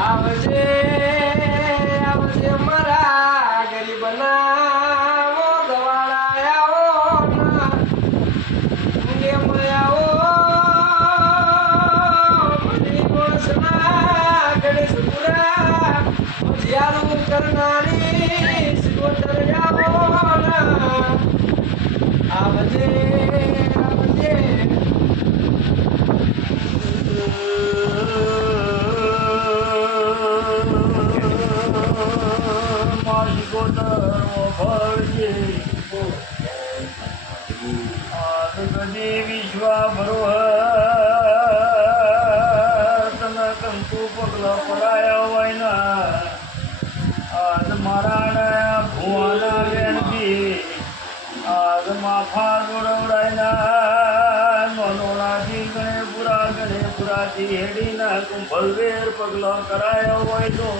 આવજે આવજે મારા ગરીબના ઓ ગવાળા આવો ના ઊંડે મળ્યાઓ મને ગોળસના ગણેશપુરા ઉજિયારું કરનારી સિકોતર આજ ગદી વિશ્વા ભરોહર તને કંકુ પગલા પડાયા હોય ના આજ મારા ને ભુવાના બેનથી આજ માફા દોડવડાયના નોનોણાથી ગણે પુરા, ગણે પુરાથી હેડીના કુંભલવેર પગલો કરાયો હોય તો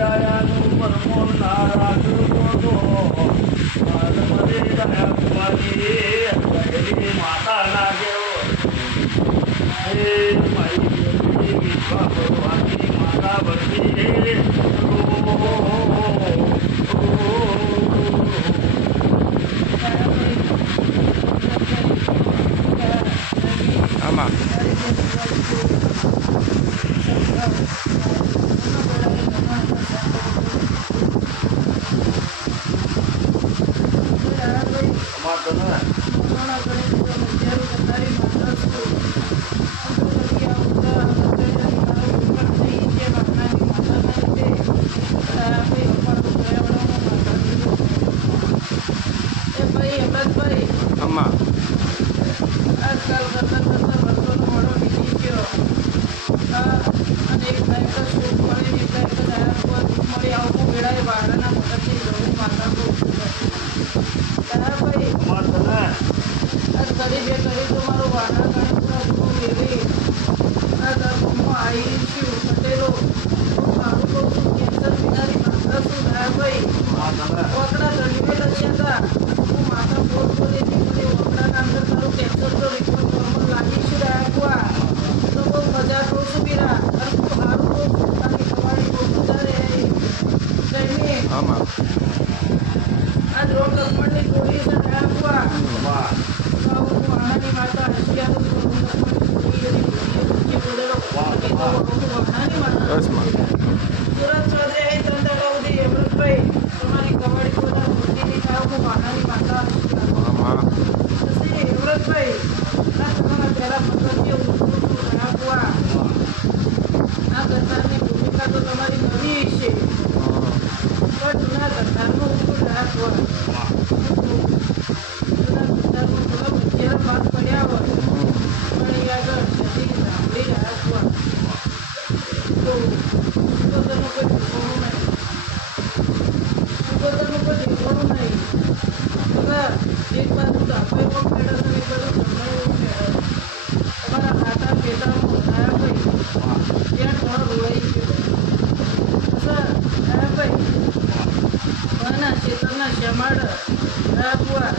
આયાનું પરમો નારાજુ તો આજ મને દયા કુમારી અગડી માતા લાગ્યો હે મારી દેવી વિશ્વા ભગવાનની માતા બની રે આમાં આમાં આજકાલ કરતા કરતા વર્ષોનો મોડો વીતી ગયો આ અને એક ટાઈમ તો સૂટ મળી એક ટાઈમ તો દાયા મળી આવું વાડાના મદદથી જવું માતા કો ભાઈ અમાર તો ને આ કરી બે કરી તો મારું વાડા ગણે પૂરા જુઓ વેરી આ ધર્મમાં આવી છું પટેલો હું મારું કહું છું કેન્સર બીમારી માતા છું દયા ભાઈ અમાર તો ને ઓકડા દંડવે લખ્યા હતા હું માતા પોત પોતે નીકળી ઓકડાના અંદર તારું કેન્સર તો રિપોર્ટ નોર્મલ લાગી છે રાખવા તો બહુ મજા કહું છું બીરા અને હું સારું કહું છું તારી કવાડી બહુ મજા રે જઈને આમાં આ રોગ લક્ષ્મણની ગોળી છે રાખવા અમાર તો હું આનાની માતા હશિયાર છું હું લક્ષ્મણની ગોળી એની ગોળી જે બોલેલો પતિ તો હું વખાણી માતા દસમાં સુરત ચૌધરી અહીં ત્રણ દાડા સુધી હેમંતભાઈ તમારી કવાડી બધા મૂર્તિની ખાવ હું વાનાની માતા આમાં પછી હેમંતભાઈ આ તમારા પહેલા પસંદગી ઉઠું છું રાખવા આ ગરદારની ભૂમિકા તો તમારી નવી છે પણ જૂના ગરદારનું ઉઠું રાખવા જૂના ગરદારમાં થોડા ભજીયા ભાત પડ્યા હોય પણ એ આગળ સજી સાંભળી રાખવા તો સુગંધનું કોઈ ઠેકાણું નહીં સુગંધનું કોઈ ઠેકાણું નહીં બધા એક તમારા આટા પેટામાં ઉઠાયા ભાઈ ત્યાં થોડો રોવાઈ ગયો ચેતનના શ્યામાડ રાખવા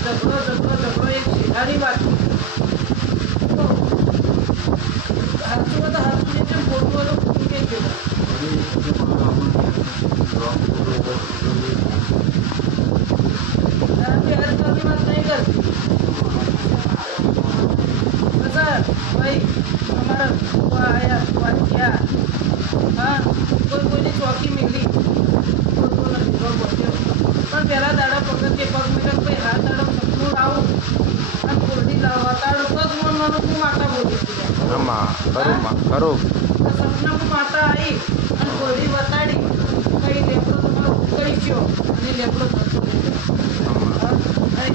ઝઘડો ઝઘડો ઝઘડો શિહારી વાત હાથું તો હાથું જે છે હોય તો ખોટું કે છે તારાથી આજકાલની વાત નહીં કરતી સર ભાઈ અમારા ફુવા ફુવા થયા હા? કોઈ કોઈની ચોકી મિલી કોઈ કોઈનો પહોંચ્યો પણ પહેલાં દાડા પગથિયે પગ મિલક ભાઈ હા દાડો સપનું લાવું અને કોરડી લાવવા તારો પગ મન મને શું માતા બોલી ખરું. માં ખરું સપનામાં માતા આવી અને કોરડી બતાડી કઈ લેપડો તમારો ઉકળી ગયો અને લેપડો થતો અને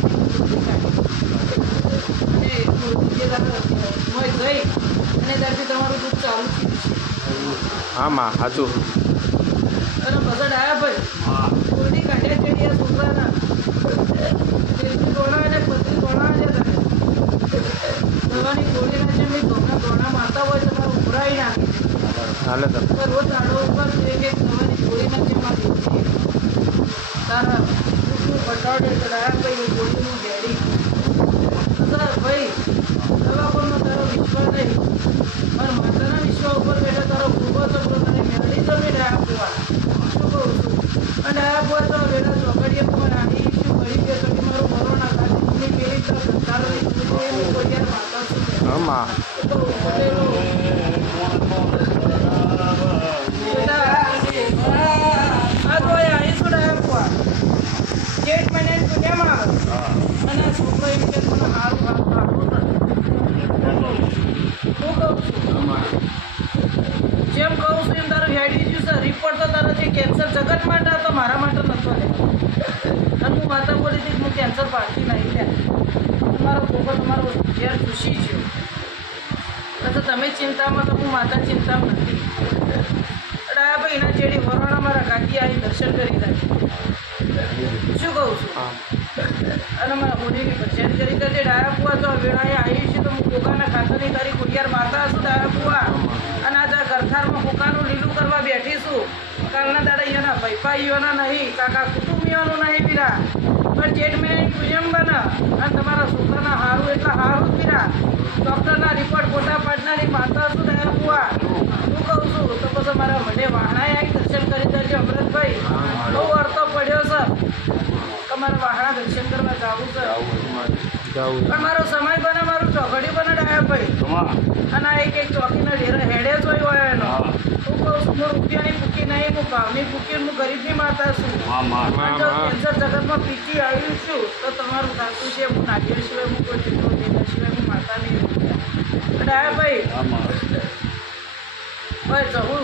કોરડી જે દાડો મોય ગઈ અને ત્યારથી તમારું દુઃખ ચાલુ થયું છે આમાં સાચું અને બસડ આવ્યા ભાઈ હા કોરડી કાઢ્યા છે આ છોકરાના તેલથી દોણા અને બત્રી દોણા છે તમે દવાની ગોળીના છે માં તમારું નાખે. હાલે તો. રોજ દાડો ઉપર કે દવાની ગોળીના છે મારી તારા બટાડે ચડાયા ભાઈ ગોળીનું ડેડી સર ભાઈ puerta રિપોર્ટ તો તારો જે કેન્સર જગત માટે હતો મારા માટે નતો લે અને હું માતા બોલી હું કેન્સર પાડતી નહીં ત્યાં મારો પોપર તમારો ઘેર ખુશી છે તો તમે ચિંતામાં તો હું માતા ચિંતામાં નથી આ ભાઈ એના જેડી વરોણા મારા કાકી આવી દર્શન કરી રાખી શું કહું છું? અને મારા મોદીની ભજન કરી દે ડાયા પુઆ તો વેળાએ આવી છે તો હું કોકાના ખાતાની તારી કુડિયાર માતા હશું ડાયા પુઆ અને આજે આ ગરથારમાં કોકાનું લીલું કરવા બેઠી છું કાલના દાડા ભાઈપાઈઓના નહીં કાકા કુટુંબીઓનું નહીં પીરા પણ જેઠ મહિનાની પૂજન બને અને તમારા છોકરાના હારું એટલે હારું પીરા ડૉક્ટરના રિપોર્ટ ફોટા પાડનારી માતા શું ડાયા પુઆ હું કહું છું તો પછી મારા મને વાહણાએ આવી દર્શન કરી દેજો અમૃતભાઈ. બહુ અર્થો પડ્યો છે. તમારે વાહણા દર્શન કરવા જવું છે. પણ મારો. સમય બને મારું ચોકડી બને ડાયા ભાઈ. અને એક એક ચોકીનો ડેરો હેડે જોઈ હોય એનો. હું રૂપિયાની ભૂકી નહીં હું ભાવની ભૂકી હું ગરીબની માતા છું. કેન્સર જગતમાં પીતી આવ્યું છું તો તમારું સાચું છે હું નાગેર સિવાય હું કોઈ દેતા સિવાય હું માતા નહીં ડાયા ભાઈ ભાઈ જવું